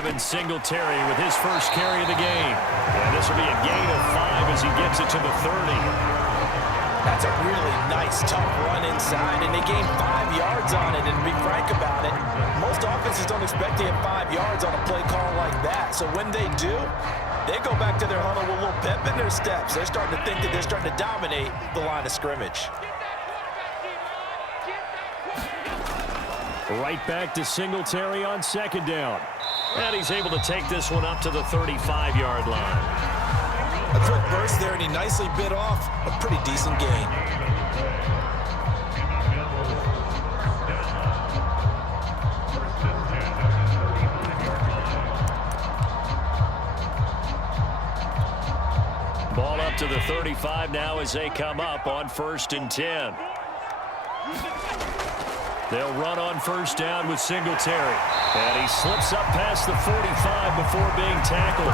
Devin Singletary with his first carry of the game. And this will be a gain of 5 as he gets it to the 30. That's a really nice, tough run inside, and they gained 5 yards on it. And to be frank about it, most offenses don't expect to get 5 yards on a play call like that. So when they do, they go back to their huddle with a little pep in their steps. They're starting to think that they're starting to dominate the line of scrimmage. Right back to Singletary on second down. And he's able to take this one up to the 35-yard line. A quick burst there, and he nicely bit off a pretty decent gain. Ball up to the 35 now as they come up on 1st and 10. They'll run on first down with Singletary. And he slips up past the 45 before being tackled.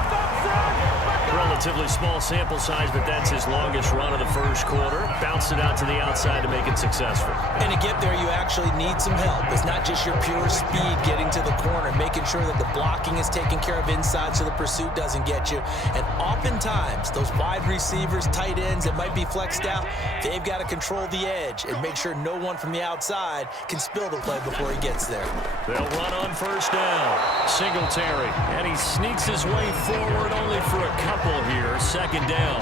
Relatively small sample size, but that's his longest run of the first quarter. Bounced it out to the outside to make it successful. And to get there, you actually need some help. It's not just your pure speed getting to the corner, making sure that the blocking is taken care of inside so the pursuit doesn't get you. And oftentimes, those wide receivers, tight ends that might be flexed out, they've got to control the edge and make sure no one from the outside can spill the play before he gets there. They'll run on first down. Singletary, and he sneaks his way forward only for a couple here. 2nd down.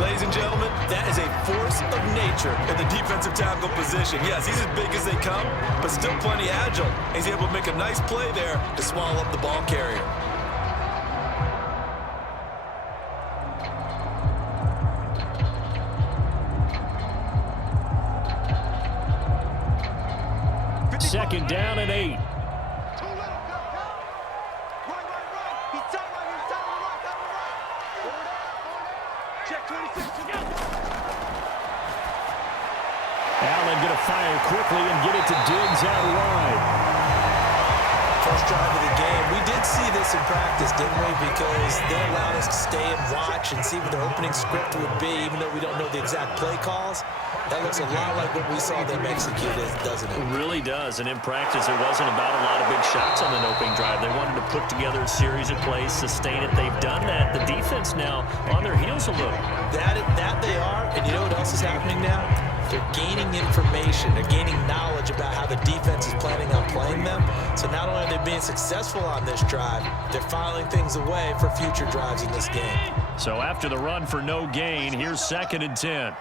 Ladies and gentlemen, that is a force of nature in the defensive tackle position. Yes, he's as big as they come, but still plenty agile. He's able to make a nice play there to swallow up the ball carrier. Second down and 8. Allen going to fire quickly and get it to Diggs out wide. First drive of the game. We did see this in practice, didn't we? Because they allowed us to stay and watch and see what their opening script would be, even though we don't know the exact play calls. That looks a lot like what we saw them execute, doesn't it? It really does. And in practice, it wasn't about a lot of big shots on the opening drive. They wanted to put together a series of plays, sustain it. They've done that. The defense now on their heels a little. That they are. And you know what else is happening now? They're gaining information. They're gaining knowledge about how the defense is planning on playing them. So not only are they being successful on this drive, they're filing things away for future drives in this game. So after the run for no gain, here's 2nd and 10.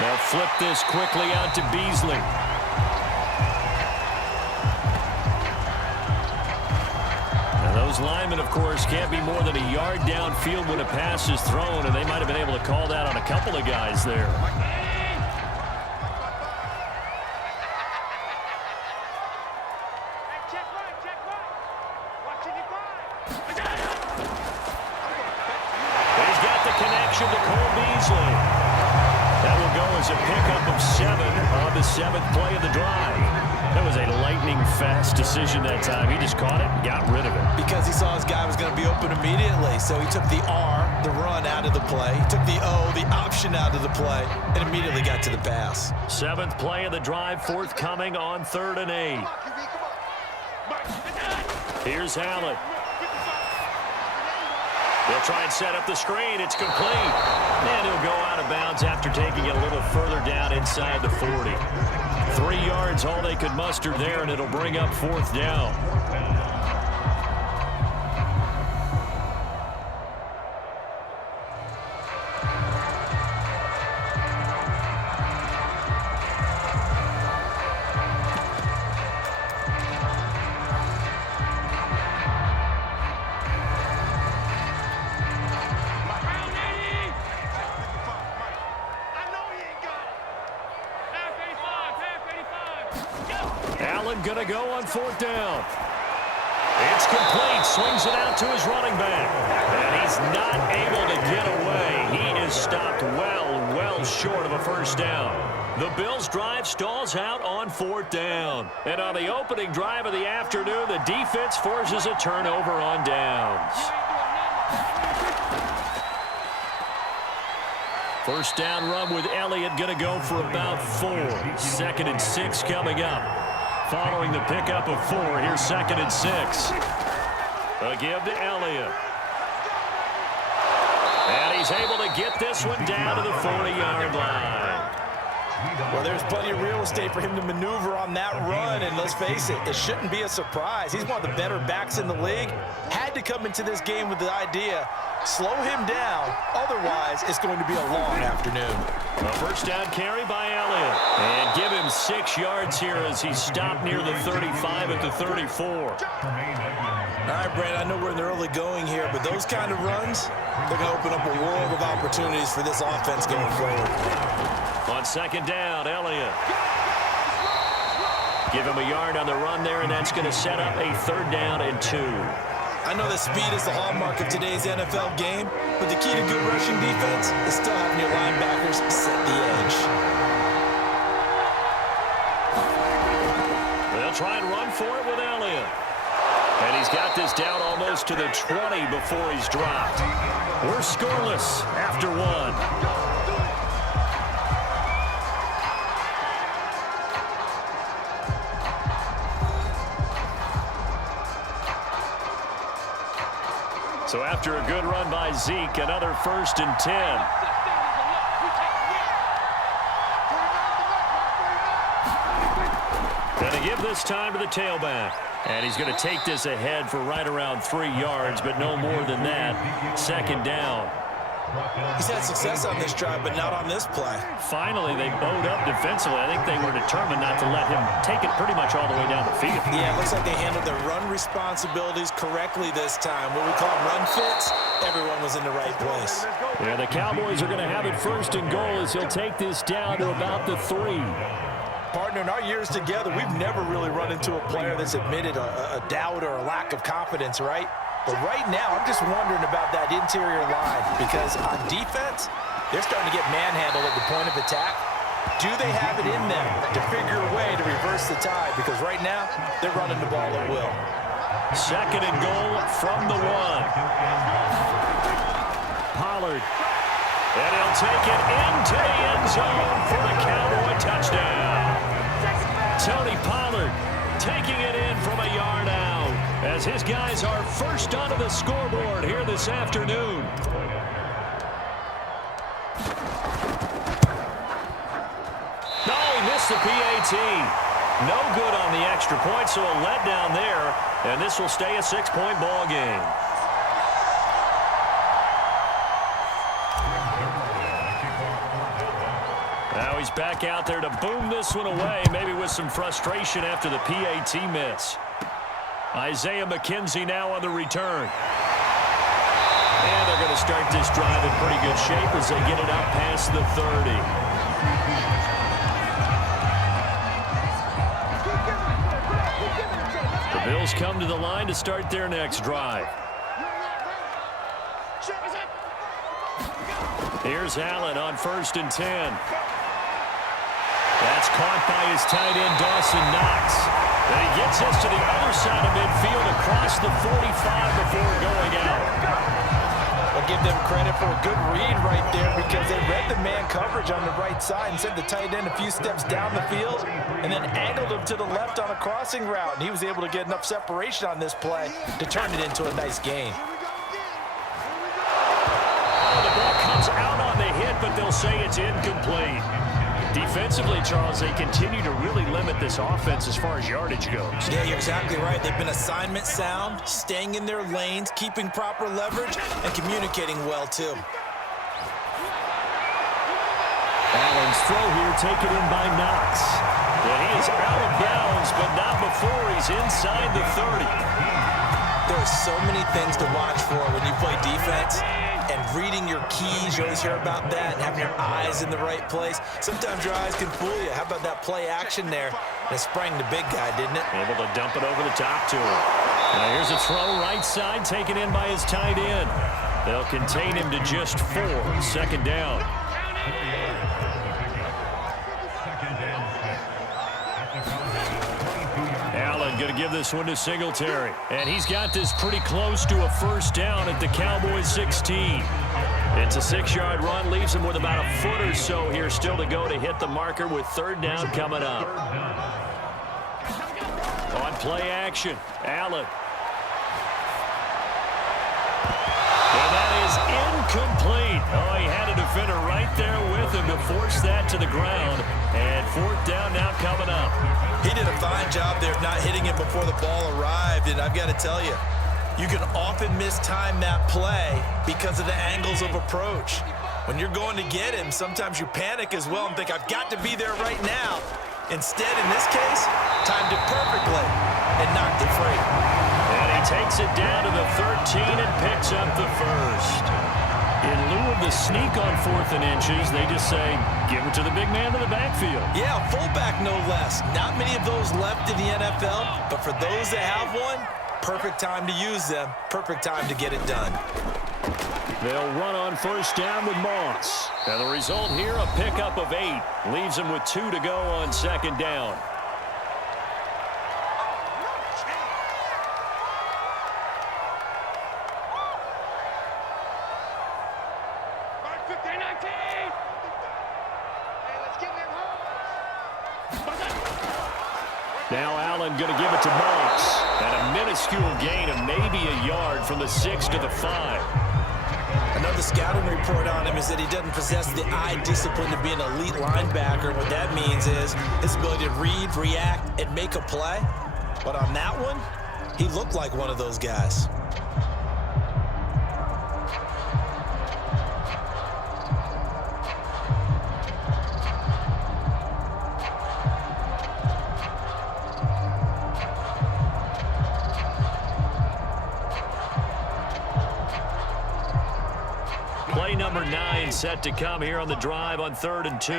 They'll flip this quickly out to Beasley. Now those linemen, of course, can't be more than a yard downfield when a pass is thrown, and they might have been able to call that on a couple of guys there. He's got the connection to Cole Beasley. That will go as a pickup of 7 on the 7th play of the drive. That was a lightning-fast decision that time. He just caught it and got rid of it. Because he saw his guy was going to be open immediately, so he took the R, the run, out of the play. He took the O, the option, out of the play, and immediately got to the pass. 7th play of the drive, forthcoming on 3rd and 8. Here's Allen. They'll try and set up the screen. It's complete. And he'll go out of bounds after taking it a little further down inside the 40. 3 yards, all they could muster there, and it'll bring up 4th down. Allen going to go on 4th down. It's complete. Swings it out to his running back. And he's not able to get away. He is stopped well short of a first down. The Bills' drive stalls out on 4th down. And on the opening drive of the afternoon, the defense forces a turnover on downs. First down run with Elliott going to go for about 4. 2nd and 6 coming up. Following the pickup of 4, here's 2nd and 6. A give to Elliott. And he's able to get this one down to the 40-yard line. Well, there's plenty of real estate for him to maneuver on that run, and let's face it, it shouldn't be a surprise. He's one of the better backs in the league. Had to come into this game with the idea, slow him down, otherwise it's going to be a long afternoon. A first down carry by Elliott. And give him 6 yards here as he stopped near the 35 at the 34. All right, Brad, I know we're in the early going here, but those kind of runs, they're going to open up a world of opportunities for this offense going forward. On 2nd down, Elliott. Give him a yard on the run there, and that's going to set up a 3rd down and 2. I know that speed is the hallmark of today's NFL game, but the key to good rushing defense is still having your linebackers set the edge. They'll try and run for it with Elliott. And he's got this down almost to the 20 before he's dropped. We're scoreless after 1. So after a good run by Zeke, another 1st and 10. Gonna give this time to the tailback. And he's going to take this ahead for right around 3 yards, but no more than that. 2nd down. He's had success on this drive, but not on this play. Finally, they bowed up defensively. I think they were determined not to let him take it pretty much all the way down the field. Yeah, it looks like they handled their run responsibilities correctly this time. What we call run fits, everyone was in the right place. Yeah, the Cowboys are going to have it 1st and goal as he'll take this down to about the 3. Partner, in our years together, we've never really run into a player that's admitted a doubt or a lack of confidence, right? But right now, I'm just wondering about that interior line because on defense, they're starting to get manhandled at the point of attack. Do they have it in them to figure a way to reverse the tide? Because right now, they're running the ball at will. 2nd and goal from the 1. Pollard. And he'll take it into the end zone for the Cowboy touchdown. Tony Pollard taking it in from a yard out as his guys are first onto the scoreboard here this afternoon. No, he missed the PAT. No good on the extra point, so a letdown there, and this will stay a 6-point ball game. Now he's back out there to boom this one away, maybe with some frustration after the PAT miss. Isaiah McKenzie now on the return. And they're going to start this drive in pretty good shape as they get it up past the 30. The Bills come to the line to start their next drive. Here's Allen on 1st and 10. That's caught by his tight end, Dawson Knox. And he gets us to the other side of midfield across the 45 before going out. I'll give them credit for a good read right there because they read the man coverage on the right side and sent the tight end a few steps down the field and then angled him to the left on a crossing route. And he was able to get enough separation on this play to turn it into a nice gain. Oh, the ball comes out on the hit, but they'll say it's incomplete. Defensively, Charles, they continue to really limit this offense as far as yardage goes. Yeah, you're exactly right. They've been assignment sound, staying in their lanes, keeping proper leverage, and communicating well, too. Allen's throw here taken in by Knox. And he is out of bounds, but not before he's inside the 30. There are so many things to watch for when you play defense. And reading your keys, you always hear about that, and having your eyes in the right place. Sometimes your eyes can fool you. How about that play action there? That sprang the big guy, didn't it? Able to dump it over the top to him. Now here's a throw right side taken in by his tight end. They'll contain him to just 4. 2nd down. Allen going to give this one to Singletary. And he's got this pretty close to a 1st down at the Cowboys 16. It's a 6-yard run, leaves him with about a foot or so here still to go to hit the marker with third down coming up. On play action, Allen. And that is incomplete. Oh, he had a defender right there with him to force that to the ground. And fourth down now coming up. He did a fine job there of not hitting it before the ball arrived. And I've got to tell you, you can often mistime that play because of the angles of approach. When you're going to get him, sometimes you panic as well and think, I've got to be there right now. Instead, in this case, timed it perfectly and knocked it free. And he takes it down to the 13 and picks up the first. In lieu of the sneak on 4th and inches, they just say, give it to the big man in the backfield. Yeah, fullback no less. Not many of those left in the NFL, but for those that have one, perfect time to use them, perfect time to get it done. They'll run on first down with Moss. And the result here, a pickup of 8. Leaves them with 2 to go on second down. Now Allen going to give it to Moss. And a minuscule gain of maybe a yard from the 6 to the 5. Another scouting report on him is that he doesn't possess the eye discipline to be an elite linebacker. What that means is his ability to read, react, and make a play. But on that one, he looked like one of those guys. Play number 9 set to come here on the drive on 3rd and 2.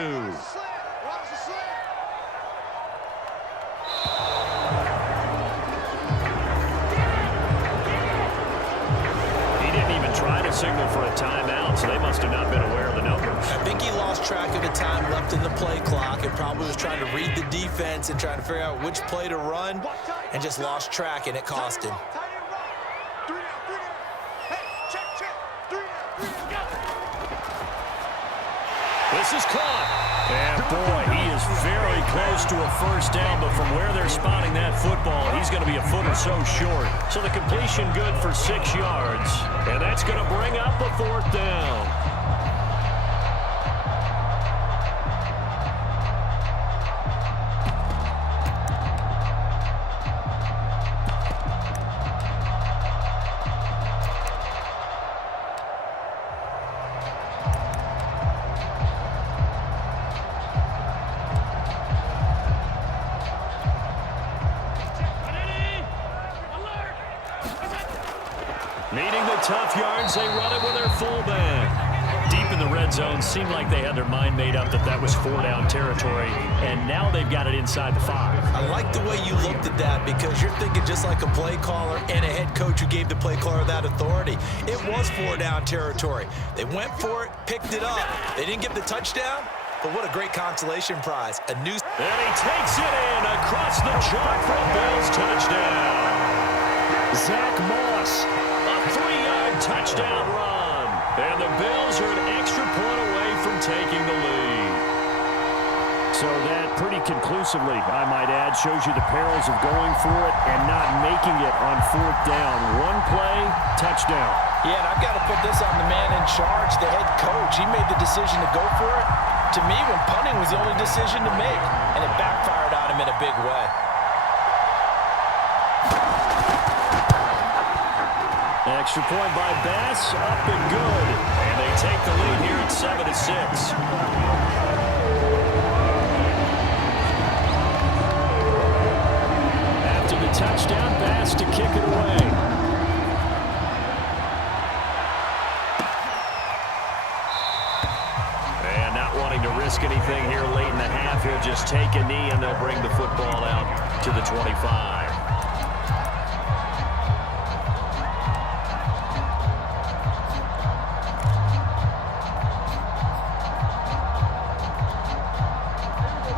He didn't even try to signal for a timeout, so they must have not been aware of the numbers. I think he lost track of the time left in the play clock and probably was trying to read the defense and trying to figure out which play to run and just lost track, and it cost him. This is caught. And boy, he is very close to a first down, but from where they're spotting that football, he's going to be a foot or so short. So the completion good for 6 yards. And that's going to bring up a 4th down. Needing the tough yards, they run it with their fullback. Deep in the red zone, seemed like they had their mind made up that that was 4-down territory, and now they've got it inside the 5. I like the way you looked at that because you're thinking just like a play caller and a head coach who gave the play caller that authority. It was 4-down territory. They went for it, picked it up. They didn't get the touchdown, but what a great consolation prize. And he takes it in across the chalk for a Bills touchdown. Zach Moss. 3-yard touchdown run. And the Bills are an extra point away from taking the lead. So that pretty conclusively, I might add, shows you the perils of going for it and not making it on 4th down. One play, touchdown. Yeah, and I've got to put this on the man in charge, the head coach. He made the decision to go for it. To me, when punting was the only decision to make, and it backfired on him in a big way. Extra point by Bass, up and good. And they take the lead here at 7-6. After the touchdown, Bass to kick it away. And not wanting to risk anything here late in the half, he'll just take a knee and they'll bring the football out to the 25.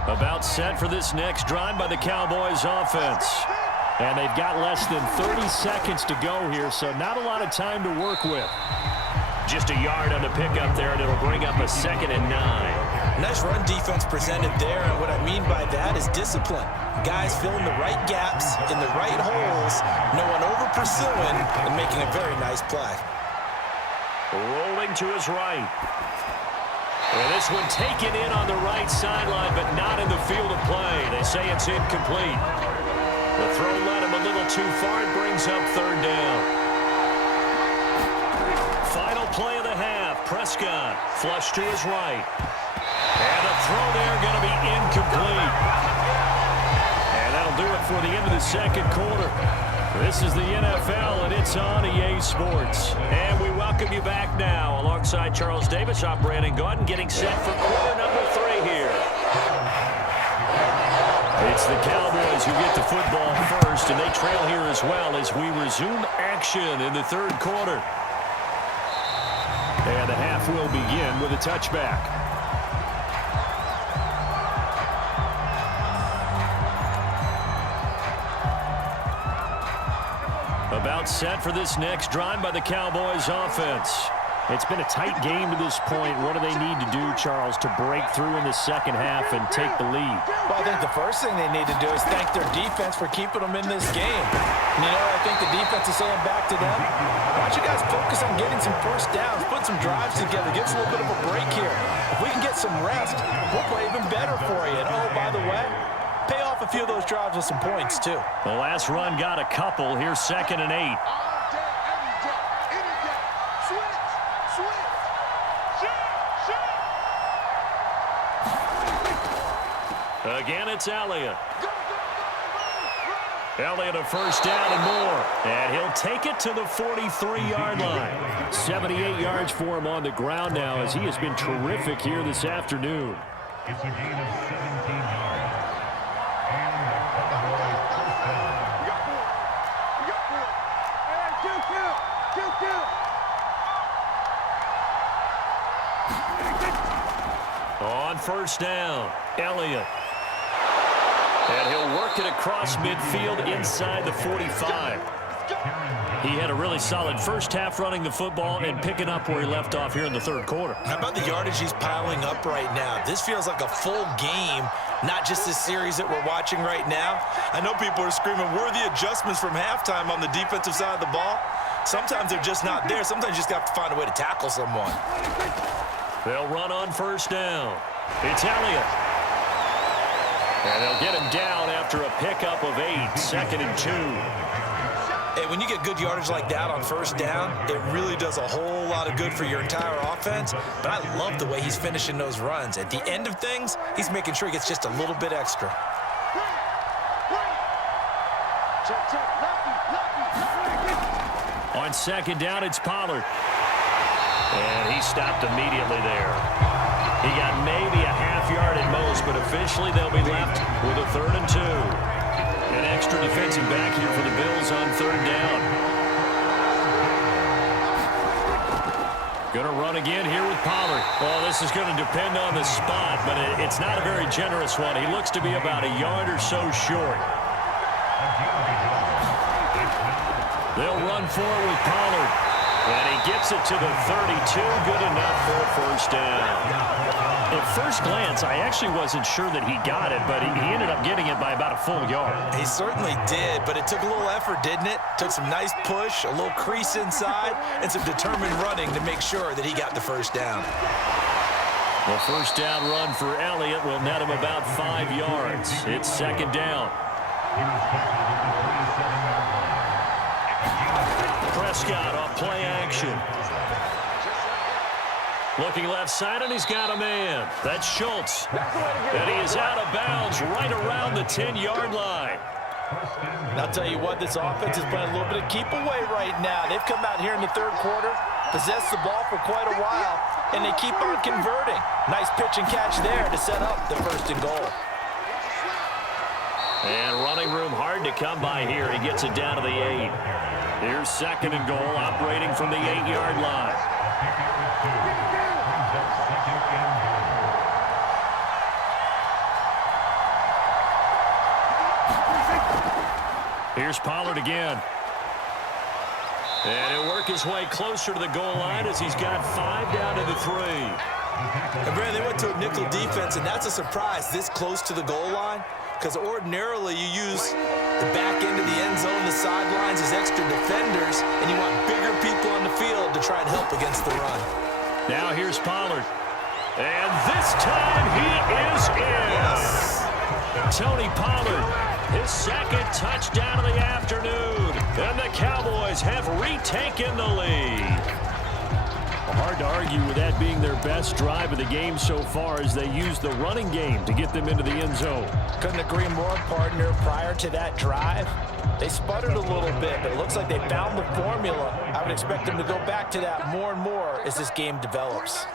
About set for this next drive by the Cowboys offense. And they've got less than 30 seconds to go here, so not a lot of time to work with. Just a yard on the pickup there, and it'll bring up a 2nd and 9. Nice run defense presented there, and what I mean by that is discipline. Guys filling the right gaps in the right holes, no one over-pursuing, and making a very nice play. Rolling to his right. And this one taken in on the right sideline, but not in the field of play. They say it's incomplete. The throw led him a little too far. It brings up 3rd down. Final play of the half. Prescott flush to his right. And a throw there going to be incomplete. And that'll do it for the end of the 2nd quarter. This is the NFL, and it's on EA Sports. And we welcome you back now alongside Charles Davis, Brandon Gaudin, getting set for quarter number 3 here. It's the Cowboys who get the football first, and they trail here as well as we resume action in the 3rd quarter. And the half will begin with a touchback. About set for this next drive by the Cowboys offense. It's been a tight game to this point. What do they need to do, Charles, to break through in the 2nd half and take the lead? Well, I think the first thing they need to do is thank their defense for keeping them in this game. You know, I think the defense is saying back to them, why don't you guys focus on getting some first downs, put some drives together, get us a little bit of a break here. If we can get some rest, we'll play even better for you. And, oh, by the way, pay off a few of those drives with some points, too. The last run got a couple. Here's 2nd and 8. Again, it's Elliott. Elliott a first down and more. And he'll take it to the 43-yard line. 78 yards for him on the ground now as he has been terrific here this afternoon. It's a gain of 17 yards. On first down, Elliott. And he'll work it across midfield inside the 45. He had a really solid first half running the football and picking up where he left off here in the 3rd quarter. How about the yardage he's piling up right now? This feels like a full game, not just this series that we're watching right now. I know people are screaming, where are the adjustments from halftime on the defensive side of the ball? Sometimes they're just not there. Sometimes you just have to find a way to tackle someone. They'll run on first down. It's Elliott. And they'll get him down after a pickup of 8, 2nd and 2. Hey, when you get good yardage like that on first down, it really does a whole lot of good for your entire offense. But I love the way he's finishing those runs. At the end of things, he's making sure he gets just a little bit extra. On 2nd down, it's Pollard. And he stopped immediately there. He got maybe a half yard at most, but officially they'll be left with a 3rd and 2. An extra defensive back here for the Bills on 3rd down. Going to run again here with Pollard. Well, this is going to depend on the spot, but it's not a very generous one. He looks to be about a yard or so short. They'll run for it with Pollard. And he gets it to the 32. Good enough for a first down. At first glance, I actually wasn't sure that he got it, but he ended up getting it by about a full yard. He certainly did, but it took a little effort, didn't it? Took some nice push, a little crease inside, and some determined running to make sure that he got the first down. The first down run for Elliott will net him about 5 yards. It's 2nd down. Prescott off play action. Looking left side, and he's got a man. That's Schultz. And he is out of bounds right around the 10-yard line. And I'll tell you what, this offense is playing a little bit of keep away right now. They've come out here in the 3rd quarter, possessed the ball for quite a while, and they keep on converting. Nice pitch and catch there to set up the 1st and goal. And running room hard to come by here. He gets it down to the 8. Here's 2nd and goal, operating from the 8-yard line. Here's Pollard again. And he'll work his way closer to the goal line as he's got 5 down to the 3. And Brad, they went to a nickel defense, and that's a surprise this close to the goal line, because ordinarily you use the back end of the end zone, the sidelines as extra defenders, and you want bigger people on the field to try and help against the run. Now here's Pollard. And this time he is in. Yes. Tony Pollard, his second touchdown of the afternoon. And the Cowboys have retaken the lead. Hard to argue with that being their best drive of the game so far as they use the running game to get them into the end zone. Couldn't agree more, partner. Prior to that drive, they sputtered a little bit, but it looks like they found the formula. I would expect them to go back to that more and more as this game develops.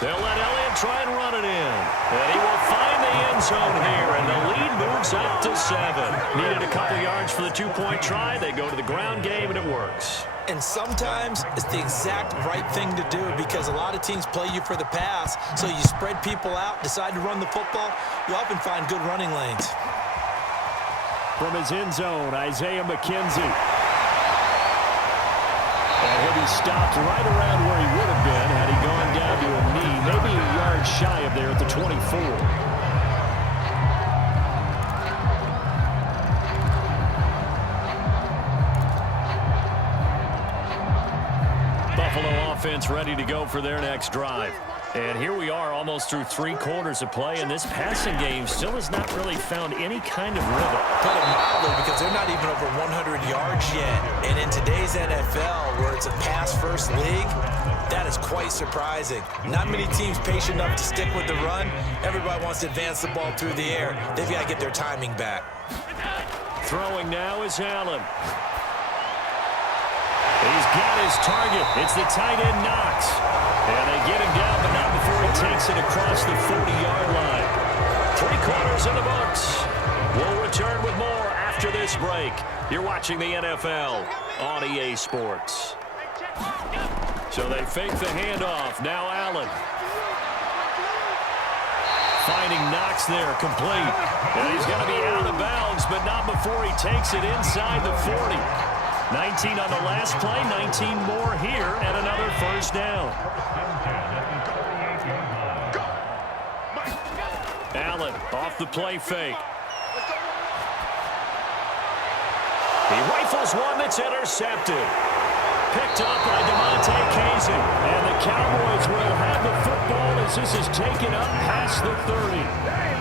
They'll let Elliott try and run it in. And he will find the end zone here, and the lead moves up to 7. Needed a couple yards for the 2-point try. They go to the ground game, and it works. And sometimes it's the exact right thing to do because a lot of teams play you for the pass, so you spread people out, decide to run the football, you often find good running lanes. From his end zone, Isaiah McKenzie. And he'll be stopped right around where he would have been had he gone down to a knee, maybe a yard shy of there at the 24. Buffalo offense ready to go for their next drive. And here we are almost through 3 quarters of play, and this passing game still has not really found any kind of rhythm. Put it mildly, because they're not even over 100 yards yet. And in today's NFL, where it's a pass-first league, that is quite surprising. Not many teams patient enough to stick with the run. Everybody wants to advance the ball through the air. They've got to get their timing back. Throwing now is Allen. He's got his target. It's the tight end Knox. And they get him down, but not before he takes it across the 40-yard line. 3 quarters in the books. We'll return with more after this break. You're watching the NFL on EA Sports. So they fake the handoff. Now Allen. Finding Knox there, complete. And he's going to be out of bounds, but not before he takes it inside the 40. 19 on the last play, 19 more here, and another first down. Allen off the play fake. He rifles one that's intercepted. Picked up by DeMonte Casey. And the Cowboys will have the football as this is taken up past the 30.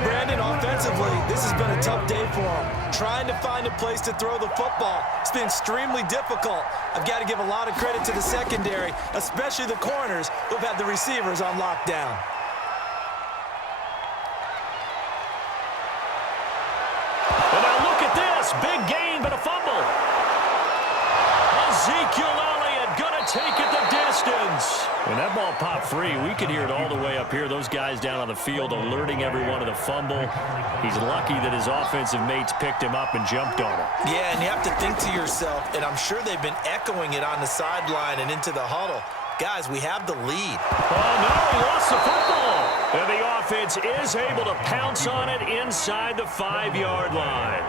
Brandon, offensively, this has been a tough day for him. Trying to find a place to throw the football. It's been extremely difficult. I've got to give a lot of credit to the secondary, especially the corners who've had the receivers on lockdown. And now look at this. Big gain, but a fumble. Ezekiel Elliott gonna take it the distance. When that ball popped free, we could hear it all the way up here. Those guys down on the field alerting everyone of the fumble. He's lucky that his offensive mates picked him up and jumped on him. Yeah, and you have to think to yourself, and I'm sure they've been echoing it on the sideline and into the huddle. Guys, we have the lead. Oh, no, he lost the football. And the offense is able to pounce on it inside the 5-yard line.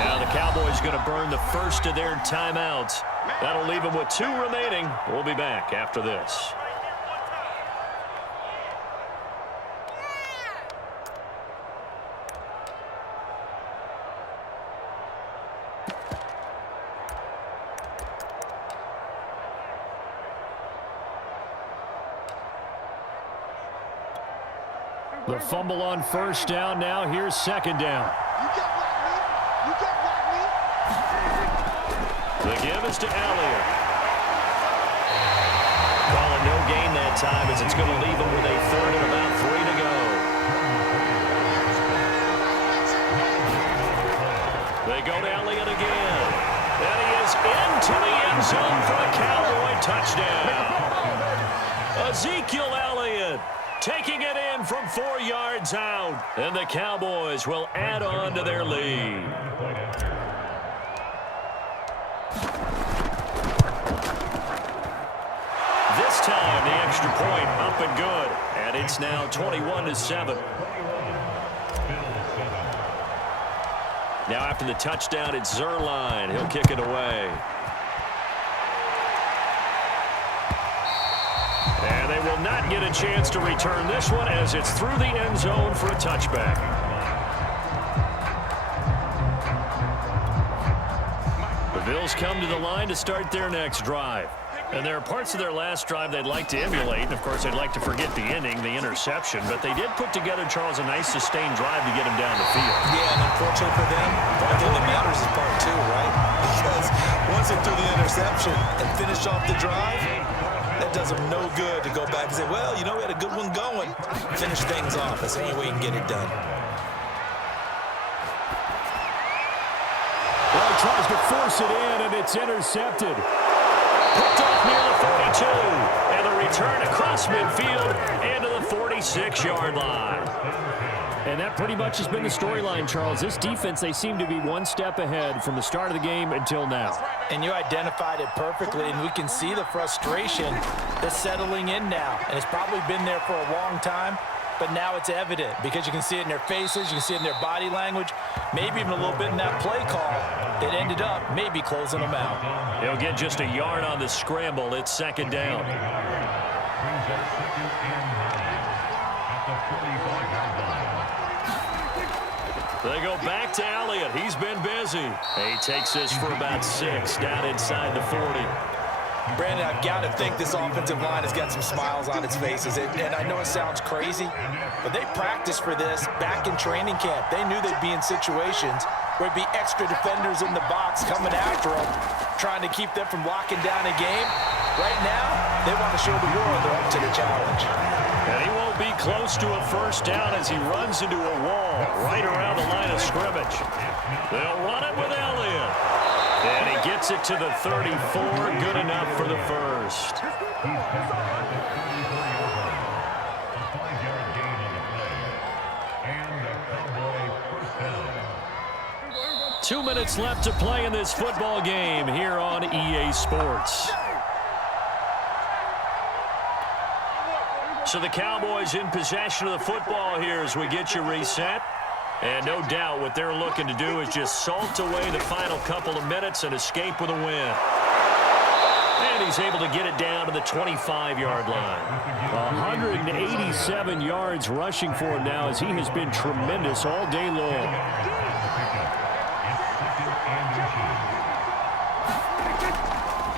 Now the Cowboys going to burn the first of their timeouts. That'll leave them with 2 remaining. We'll be back after this. The fumble on first down. Now here's second down. The give is to Elliott. Calling no gain that time as it's going to leave him with a 3rd and about 3 to go. They go to Elliott again. And he is into the end zone for a Cowboy touchdown. Ezekiel Elliott taking it in from 4 yards out. And the Cowboys will add on to their lead. This time, the extra point up and good. And it's now 21-7. Now after the touchdown, it's Zerline. He'll kick it away. And they will not get a chance to return this one as it's through the end zone for a touchback. The Bills come to the line to start their next drive. And there are parts of their last drive they'd like to emulate. And, of course, they'd like to forget the ending, the interception. But they did put together, Charles, a nice sustained drive to get him down the field. Yeah, and unfortunately for them, the only thing that matters is part two, right? Because once they threw the interception and finished off the drive, that does them no good to go back and say, well, you know, we had a good one going. Finish things off. That's the only way you can get it done. Well, he tries to force it in, and it's intercepted. Picked off near the 42, and the return across midfield into the 46-yard line. And that pretty much has been the storyline, Charles. This defense, they seem to be one step ahead from the start of the game until now. And you identified it perfectly, and we can see the frustration that's settling in now. And it's probably been there for a long time, but now it's evident because you can see it in their faces, you can see it in their body language, maybe even a little bit in that play call that ended up maybe closing them out. He'll get just a yard on the scramble. It's second down. They go back to Elliott. He's been busy. He takes this for about 6 down inside the 40. Brandon, I've got to think this offensive line has got some smiles on its faces. And I know it sounds crazy, but they practiced for this back in training camp. They knew they'd be in situations where it'd be extra defenders in the box coming after them, trying to keep them from locking down a game. Right now, they want to show the world they're up to the challenge. And he won't be close to a first down as he runs into a wall right around the line of scrimmage. They'll run it with Elliott. And he gets it to the 34. Good enough for the first. 2 minutes left to play in this football game here on EA Sports. So the Cowboys in possession of the football here as we get you reset. And no doubt what they're looking to do is just salt away the final couple of minutes and escape with a win. And he's able to get it down to the 25-yard line. 187 yards rushing for him now as he has been tremendous all day long.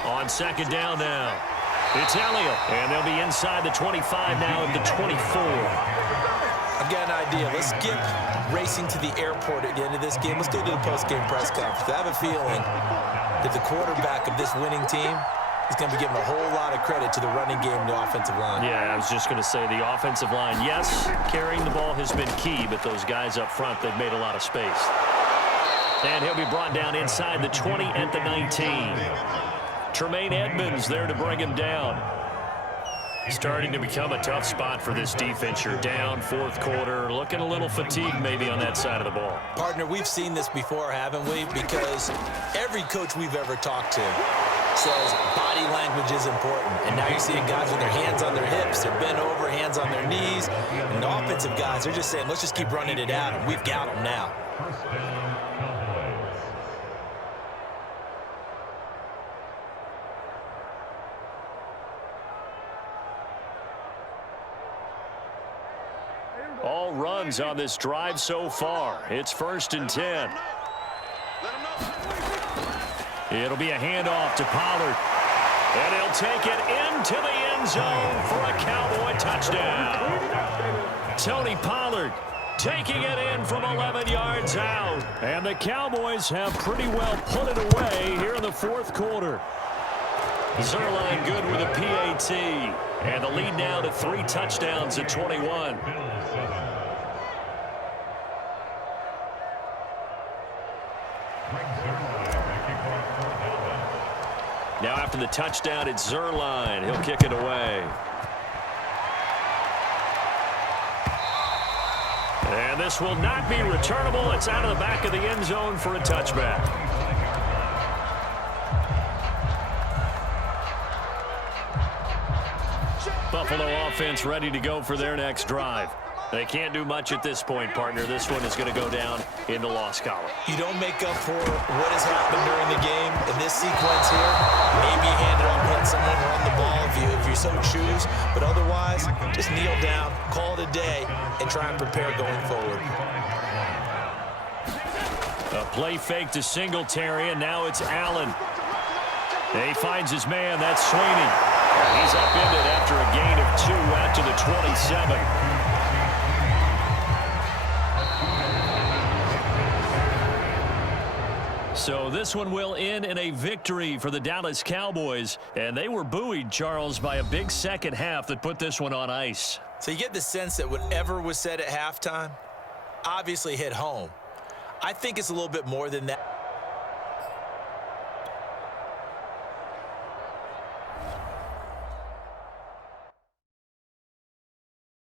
On second down now. It's Elliott, and they'll be inside the 25 now at the 24. I've got an idea. Let's skip racing to the airport at the end of this game. Let's go to the post-game press conference. I have a feeling that the quarterback of this winning team is going to be giving a whole lot of credit to the running game and the offensive line. Yeah, I was just going to say the offensive line, yes, carrying the ball has been key, but those guys up front, they've made a lot of space. And he'll be brought down inside the 20 at the 19. Tremaine Edmonds there to bring him down. Starting to become a tough spot for this defense. You're down fourth quarter, looking a little fatigued maybe on that side of the ball. Partner, we've seen this before, haven't we? Because every coach we've ever talked to says body language is important. And now you're seeing guys with their hands on their hips, they're bent over, hands on their knees. And the offensive guys, they're just saying, let's just keep running it at them. We've got them now. All runs on this drive so far. It's 1st and 10. It'll be a handoff to Pollard. And he'll take it into the end zone for a Cowboy touchdown. Tony Pollard taking it in from 11 yards out. And the Cowboys have pretty well put it away here in the fourth quarter. Zerline good with a PAT. And the lead now to 3 touchdowns at 21. Now after the touchdown, it's Zerline. He'll kick it away. And this will not be returnable. It's out of the back of the end zone for a touchback. Buffalo offense ready to go for their next drive. They can't do much at this point, partner. This one is going to go down in the loss column. You don't make up for what has happened during the game. In this sequence here, maybe hand it off, let someone run the ball if you so choose. But otherwise, just kneel down, call it a day, and try and prepare going forward. A play fake to Singletary, and now it's Allen. He finds his man. That's Sweeney. He's upended after a gain of 2 out to the 27. So this one will end in a victory for the Dallas Cowboys. And they were buoyed, Charles, by a big second half that put this one on ice. So you get the sense that whatever was said at halftime obviously hit home. I think it's a little bit more than that.